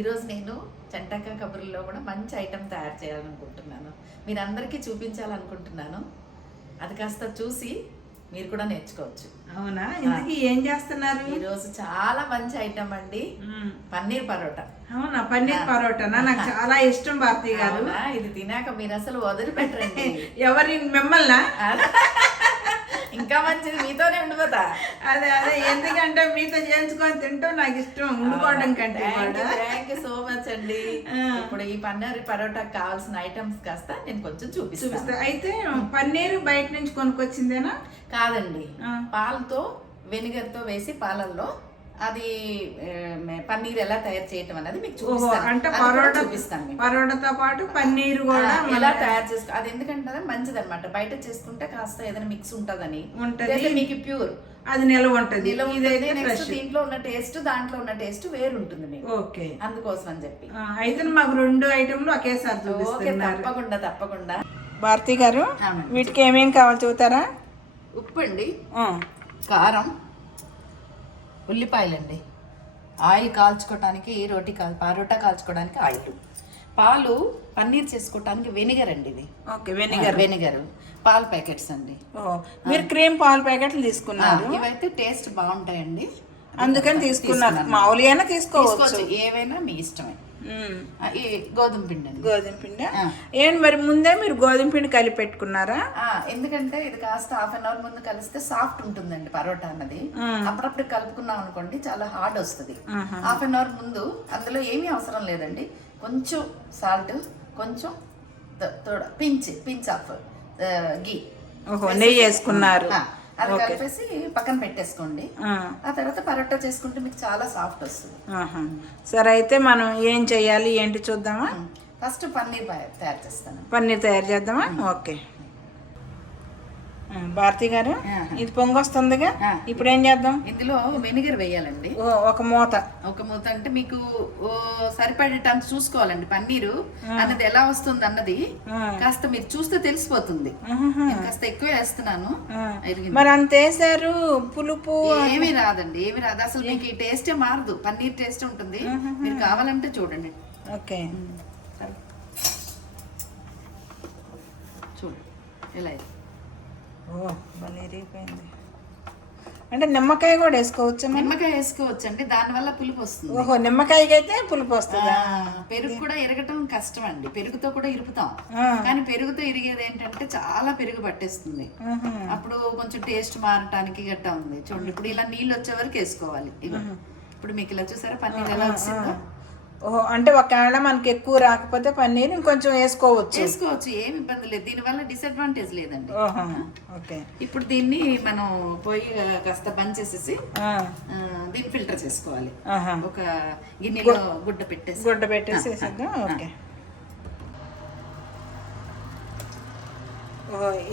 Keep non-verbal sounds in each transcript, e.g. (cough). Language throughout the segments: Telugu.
ఈరోజు నేను చంటక్క కబుర్లో కూడా మంచి ఐటెం తయారు చేయాలనుకుంటున్నాను. మీరందరికీ చూపించాలనుకుంటున్నాను. అది కాస్త చూసి మీరు కూడా నేర్చుకోవచ్చు. అవునా? ఇంతకీ ఏం చేస్తున్నారు? ఈరోజు చాలా మంచి ఐటెం అండి. పన్నీర్ పరోటా. అవునా? పన్నీర్ పరోటానా? నాకు చాలా ఇష్టం భారతి గారు? ఇది తినాక మీరు అసలు వదిలిపెట్టరండి. ఎవరి మిమ్మల్ని? ఇంకా మంచిది. మీతోనే ఉండిపోతా. అదే అదే. ఎందుకంటే మీతో చేయించుకొని తింటాం నాకు ఇష్టం. ఉండుకోవడం కంటే థ్యాంక్ యూ సో మచ్ అండి. ఇప్పుడు ఈ పన్నీర్ పరోటాకి కావాల్సిన ఐటమ్స్ కాస్త నేను కొంచెం చూపిస్తాను చూపిస్తా. అయితే పన్నీరు బయట నుంచి కొనుక్కొచ్చిందేనా? కాదండి. పాలతో వెనిగర్తో వేసి పాలల్లో అది పన్నీర్ ఎలా తయారు చేయటం అనేది మీకు చూపిస్తాను. అంటే పరోటా చూపిస్తాను. పరోటాతో పాటు పన్నీరు కూడా ఎలా తయారు చేసుకో అది ఎందుకంటే మంచిది అనమాట బయట చేసుకుంటే కాస్త ఏదైనా మిక్స్ ఉంటదని. ఉంటది. మీకు ప్యూర్. అది నిల్వ ఉంటది. నెక్స్ట్ దీంట్లో ఉన్న టేస్ట్ దాంట్లో ఉన్న టేస్ట్ వేరు ఉంటుంది మీకు. ఓకే. అందుకోసం అని చెప్పి. ఆ, అయితే మాకు రెండు ఐటెంలు ఒకేసారి ఓకే చూపిస్తున్నారు. తప్పకుండా తప్పకుండా. భారతి గారు. వీటికి ఏమేం కావాలి చూతారా ఉప్పు అండి కారం ఉల్లిపాయలండి. ఆయిల్ కాల్చుకోవడానికి రోటీ కాల్ పరోటా కాల్చుకోవడానికి ఆయిల్. పాలు పన్నీర్ చేసుకోవడానికి వెనిగర్ అండి ఇది. Okay vinegar. వెనిగర్. పాల ప్యాకెట్స్ అండి. మీరు క్రీమ్ పాలు ప్యాకెట్లు తీసుకున్నారు? ఇవైతే టేస్ట్ బాగుంటాయండి. అందుకని తీసుకున్నారు. మామూలుగా తీసుకోవచ్చు. ఏవైనా మీ ఇష్టమే. గోధుమ పిండి గోధుమ పిండి. ఏంటి మరి ముందే మీరు గోధుమ పిండి కలిపి పెట్టుకున్నారా? ఎందుకంటే ఇది కాస్త హాఫ్ అన్ అవర్ ముందు కలిస్తే సాఫ్ట్ ఉంటుందండి పరోటా అన్నది. అప్పుడప్పుడు కలుపుకున్నాం అనుకోండి చాలా హార్డ్ వస్తుంది. హాఫ్ అన్ అవర్ ముందు అందులో ఏమీ అవసరం లేదండి. కొంచెం సాల్ట్ కొంచెం తోడ పించ్ పించ్ ఆఫ్ గీ నెయ్యి వేసుకున్నారు. అది కలిపేసి పక్కన పెట్టేసుకోండి. ఆ, తర్వాత పరోటా చేసుకుంటే మీకు చాలా సాఫ్ట్ వస్తుంది. సరే అయితే మనం ఏం చేయాలి? ఏంటి చూద్దామా? ఫస్ట్ పన్నీర్ తయారు చేస్తాను. పన్నీర్ తయారు చేద్దామా? ఓకే. భారతి గారు. ఇది పొంగొస్తుందిగా. ఇప్పుడు ఏం చేద్దాం? ఇందులో వెనిగర్ వేయాలండి. ఒక మూత. ఒక మూత అంటే మీకు సరిపడేటంత చూసుకోవాలండి. పన్నీరు అన్నది ఎలా వస్తుంది అన్నది. కాస్త మీరు చూస్తే తెలిసిపోతుంది. కాస్త ఎక్కువ వేస్తున్నాను. మరి అంత వేసారు పులుపు ఏమీ రాదండి ఏమీ రాదు. అసలు మీకు ఈ టేస్టే మారదు. పన్నీర్ టేస్ట్ ఉంటుంది. మీరు కావాలంటే చూడండి. ఓకే. చూడండి. ఓ భలే ఇరిగిపోయింది అంటే నిమ్మకాయ కూడా వేసుకోవచ్చు నిమ్మకాయ వేసుకోవచ్చు అండి దానివల్ల పులుపు వస్తుంది. ఓహో నిమ్మకాయకి అయితే పులుపు వస్తుందా? పెరుగు కూడా ఇరగటం కష్టం అండి పెరుగుతో కూడా ఇరుపుతాం. కానీ పెరుగుతో ఇరిగేది ఏంటంటే చాలా పెరుగు పట్టేస్తుంది. అప్పుడు కొంచెం టేస్ట్ మారటానికి గట్టా ఉంది. చూడండి ఇప్పుడు ఇలా నీళ్ళు వచ్చే వరకు వేసుకోవాలి. ఇప్పుడు మీకు ఇలా చూసారా పన్నీర్ ఎలా వచ్చిందో? ఓహో అంటే ఒకవేళ మనకి ఎక్కువ రాకపోతే పన్నీర్ ఇంకొంచెం వేసుకోవచ్చు. చేసుకోవచ్చు ఏమి ఇబ్బంది లేదు. దీనివల్ల డిసడ్వాంటేజ్ లేదండి. ఓకే. ఇప్పుడు దీన్ని మనం పోయి కాస్త బంద్ చేసేసి దీన్ని ఫిల్టర్ చేసుకోవాలి. ఒక గిన్నెలో గుడ్డ పెట్టేసి. గుడ్డ పెట్టేసి ఓకే.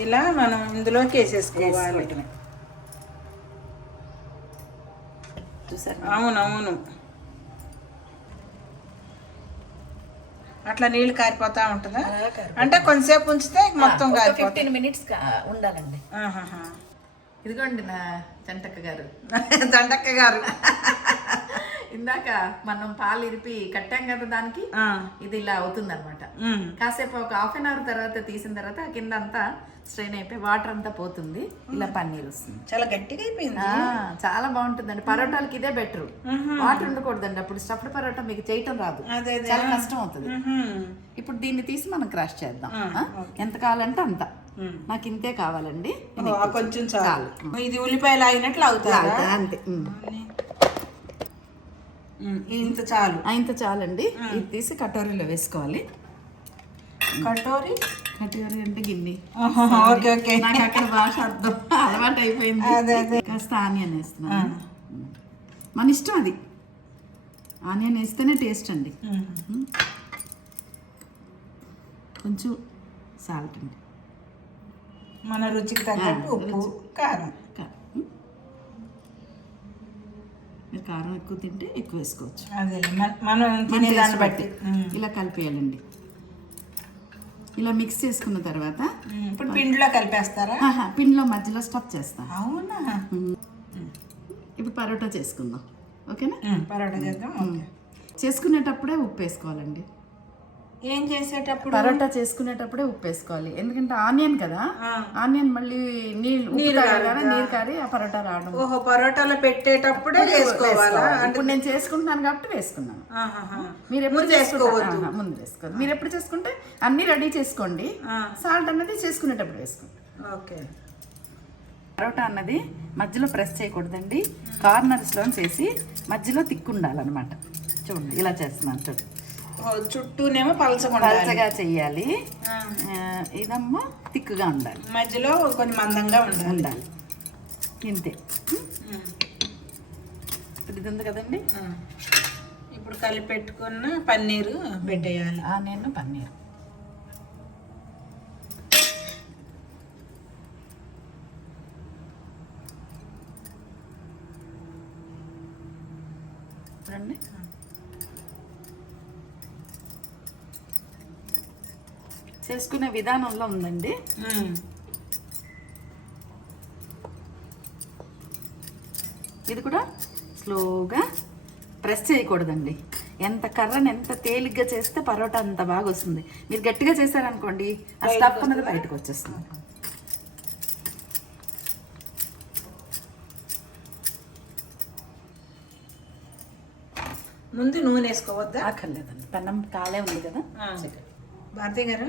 ఇలా మనం ఇందులోకి వేసేసుకోవాలి. అవునవును. అట్లా నీళ్ళు కారిపోతా ఉంటుందా. అంటే కొంతసేపు ఉంచితే మొత్తం ఫిఫ్టీన్ మినిట్స్ ఉండాలండి. ఇదిగోండి నా చంటక్క గారు. (laughs) దండక్క గారు. ఇందాక మనం పాలు ఇరిపి కట్టాం కదా దానికి? ఇది ఇలా అవుతుంది అనమాట. కాసేపు ఒక హాఫ్ అన్ అవర్ తర్వాత తీసిన తర్వాత కింద అంతా స్ట్రెయిన్ అయిపోయి వాటర్ అంతా పోతుంది. ఇలా పన్నీర్ వస్తుంది. చాలా గట్టిగా అయిపోయింది. చాలా బాగుంటుందండి. పరోటాలకి ఇదే బెటర్. వాటర్ ఉండకూడదండి. అప్పుడు స్టఫ్డ్ పరోటా మీకు చేయటం రాదు. చాలా కష్టం అవుతుంది. ఇప్పుడు దీన్ని తీసి మనం క్రాష్ చేద్దాం? ఎంత కావాలంటే అంత. నాకు ఇంతే కావాలండి. కొంచెం చాలు. ఇది ఉల్లిపాయలు ఆగినట్లు అవుతారా చాలు, అంతే. ఇంత చాలు. ఇంత చాలండి. ఇది తీసి కటోరీలో వేసుకోవాలి. కటోరి? కటోరీ అంటే గిన్నె. (laughs) Okay okay. నాకు అక్కడ భాష అర్థం. అలవాటు అయిపోయింది అదే, అదే. కాస్త ఆనియన్ వేస్తున్నాను. మన ఇష్టం అది. ఆనియన్ వేస్తేనే టేస్ట్ అండి. కొంచెం సాల్ట్ అండి. మన రుచికి తగ్గట్టు ఉప్పు కారం. కారం ఎక్కువ తింటే ఎక్కువ వేసుకోవచ్చు. మన- తినేదాన్ని బట్టి. ఇలా కలిపేయాలండి. ఇలా మిక్స్ చేసుకున్న తర్వాత ఇప్పుడు పిండిలో కలిపేస్తారా? పిండిలో మధ్యలో స్టఫ్ చేస్తాం అవునా? ఇప్పుడు పరోటా చేసుకుందాం. ఓకేనా? పరోటా చేద్దాం. చేసుకునేటప్పుడే ఉప్పు వేసుకోవాలండి. ఏం చేసేటప్పుడు? పరోటా చేసుకునేటప్పుడే ఉప్పు వేసుకోవాలి. ఎందుకంటే ఆనియన్ కదా ఆనియన్ మళ్ళీ నీళ్ళు తాగగానే నీరు కారి ఆ పరోటా రావడం. ఓహో పరోటాలో పెట్టేటప్పుడే వేసుకోవాలా? ఇప్పుడు నేను చేసుకుంటున్నాను కాబట్టి వేసుకున్నాను. మీరు ఎప్పుడు చేసుకోవద్దు ముందు వేసుకోవద్దు మీరు ఎప్పుడు చేసుకుంటే అన్ని రెడీ చేసుకోండి. సాల్ట్ అన్నది చేసుకునేటప్పుడు వేసుకోండి. ఓకే. పరోటా అన్నది మధ్యలో ప్రెస్ చేయకూడదండి. కార్నర్స్లో చేసి మధ్యలో తిక్కుండాలన్నమాట. చూడండి ఇలా చేస్తున్నాను చూడండి చుట్టూనేమో పలచకుండా పలచగా చెయ్యాలి. ఇదమ్మా తిక్కుగా ఉండాలి. మధ్యలో కొన్ని మందంగా ఉండాలి. ఉండాలి. ఇంతే. ఇప్పుడు ఇది ఉంది కదండి. ఇప్పుడు కలిపి పెట్టుకున్న పన్నీరు పెట్టేయాలి. ఆనియన్ పన్నీర్ చూడండి చేసుకునే విధానంలో ఉందండి. ఇది కూడా స్లోగా ప్రెస్ చేయకూడదండి. ఎంత కర్రని ఎంత తేలిగ్గా చేస్తే పరోటా అంత బాగా వస్తుంది. మీరు గట్టిగా చేశారనుకోండి ఆ స్టఫ్ అనేది బయటకు వచ్చేస్తుంది. ముందు నూనె వేసుకోవద్దా? ఆకర్లేదండి. పెన్నం కాలే ఉంది కదా. భారతి గారు?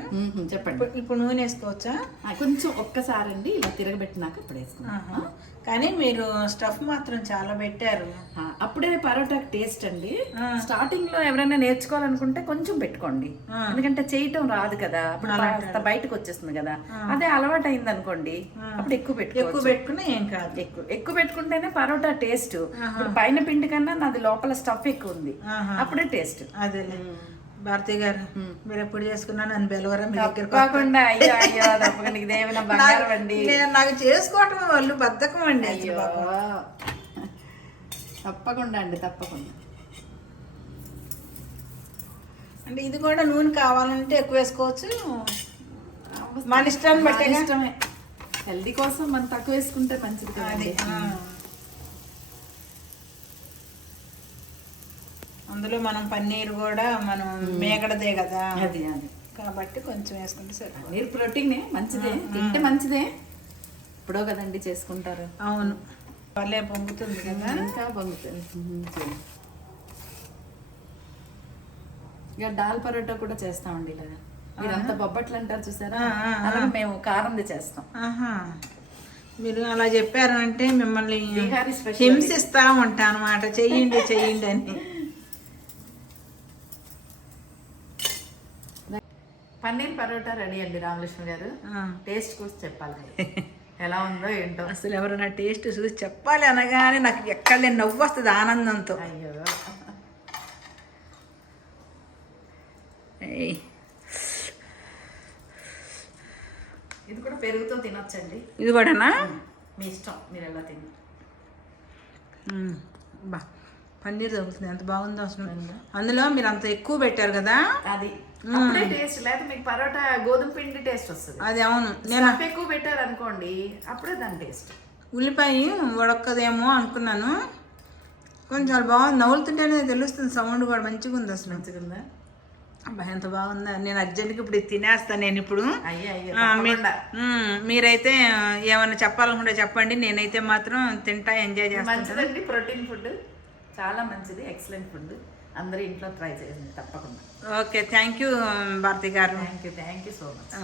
చెప్పండి. ఇప్పుడు నూనె వేసుకోవచ్చా? కొంచెం ఒక్కసారి అండి ఇలా తిరగబెట్టినాక ఇప్పుడు వేసుకున్నాం. కానీ మీరు స్టఫ్ మాత్రం చాలా పెట్టారు. అప్పుడే పరోటా టేస్ట్ అండి. స్టార్టింగ్లో ఎవరైనా నేర్చుకోవాలనుకుంటే కొంచెం పెట్టుకోండి. ఎందుకంటే చేయటం రాదు కదా అప్పుడు బయటకు వచ్చేస్తుంది కదా. అదే అలవాటు అయింది అనుకోండి అప్పుడు ఎక్కువ పెట్టుకో ఎక్కువ పెట్టుకున్నా ఏం కాదు. ఎక్కువ ఎక్కువ పెట్టుకుంటేనే పరోటా టేస్ట్. పైన పిండి కన్నా నాది లోపల స్టఫ్ ఎక్కువ ఉంది. అప్పుడే టేస్ట్. అదేలే. భారతి గారు మీరు ఎప్పుడు చేసుకున్నా నన్ను బెలవరా మీ దగ్గర కాకుండా అయ్యో అయ్యో (laughs) తప్పకుండా. ఇదేమైనా బంగారం అండి? నేను నాకు చేసుకోవటం వాళ్ళు బద్ధకం అండి అయ్యో. పాపం. తప్పకుండా అండి తప్పకుండా. అంటే ఇది కూడా నూనె కావాలంటే ఎక్కువ వేసుకోవచ్చు. మన ఇష్టాన్ని బట్టే ఇష్టమే. హెల్దీ కోసం మనం తక్కువ వేసుకుంటే మంచిది కదండి. అందులో మనం పన్నీర్ కూడా మనం మేగడదే కదా. అది అది. కాబట్టి కొంచెం వేసుకుంటే సరే పన్నీర్ ప్రోటీన్ మంచిదే తింటే మంచిదే. ఇప్పుడో కదండి చేసుకుంటారు. అవును. భలే పొంగుతుంది కదా. ఇంకా పొంగుతుంది. ఇక దాల్ పరోటా కూడా చేస్తామండి ఇలాగా. మీరంతా బొబ్బట్లు అంటారు చూసారా? అలాగే మేము కారంది చేస్తాం. ఆహా. మీరు అలా చెప్పారు అంటే మిమ్మల్ని హింసిస్తా ఉంటా అనమాట చెయ్యండి చెయ్యండి అని. పన్నీర్ పరోటా రెడీ అండి రామలక్ష్మి గారు. టేస్ట్ కూడా చెప్పాలి. ఎలా ఉందో ఏంటో. అసలు ఎవరైనా టేస్ట్ చూసి చెప్పాలి అనగానే నాకు ఎక్కడ లేని నవ్వు వస్తుంది ఆనందంతో. అయ్యో. ఏయ్. ఇది కూడా పెరుగుతో తినొచ్చండి. ఇది కూడానా? మీ ఇష్టం మీరు ఎలా తిన. బా. పన్నీర్ దొరుకుతుంది ఎంత బాగుందో అసలు. అందులో మీరు అంత ఎక్కువ పెట్టారు కదా? అది. అప్పుడే టేస్ట్ లేదా మీకు పరోటా గోధుమ పిండి టేస్ట్ వస్తుంది. అది అవును. నేను ఎక్కువ పెట్టారు అనుకోండి అప్పుడే దాని టేస్ట్. ఉల్లిపాయ ఉడక్కదేమో అనుకున్నాను. కొంచెం బాగుంది నవ్వులుతుంటేనే తెలుస్తుంది సౌండ్ కూడా మంచిగా ఉంది అసలు. అబ్బా, ఎంత బాగుందా. నేను అర్జెంట్గా ఇప్పుడు తినేస్తాను నేను ఇప్పుడు. మీరైతే ఆ, ఏమన్నా చెప్పాలనుకుంటే చెప్పండి. నేనైతే మాత్రం తింటా ఎంజాయ్ చేస్తాను మంచిదండి ప్రోటీన్ ఫుడ్. చాలా మంచిది ఎక్సలెంట్ ఫుడ్. అందరూ ఇంట్లో ట్రై చేయండి తప్పకుండా ఓకే థ్యాంక్ యూ భారతి గారు thank you thank you so much.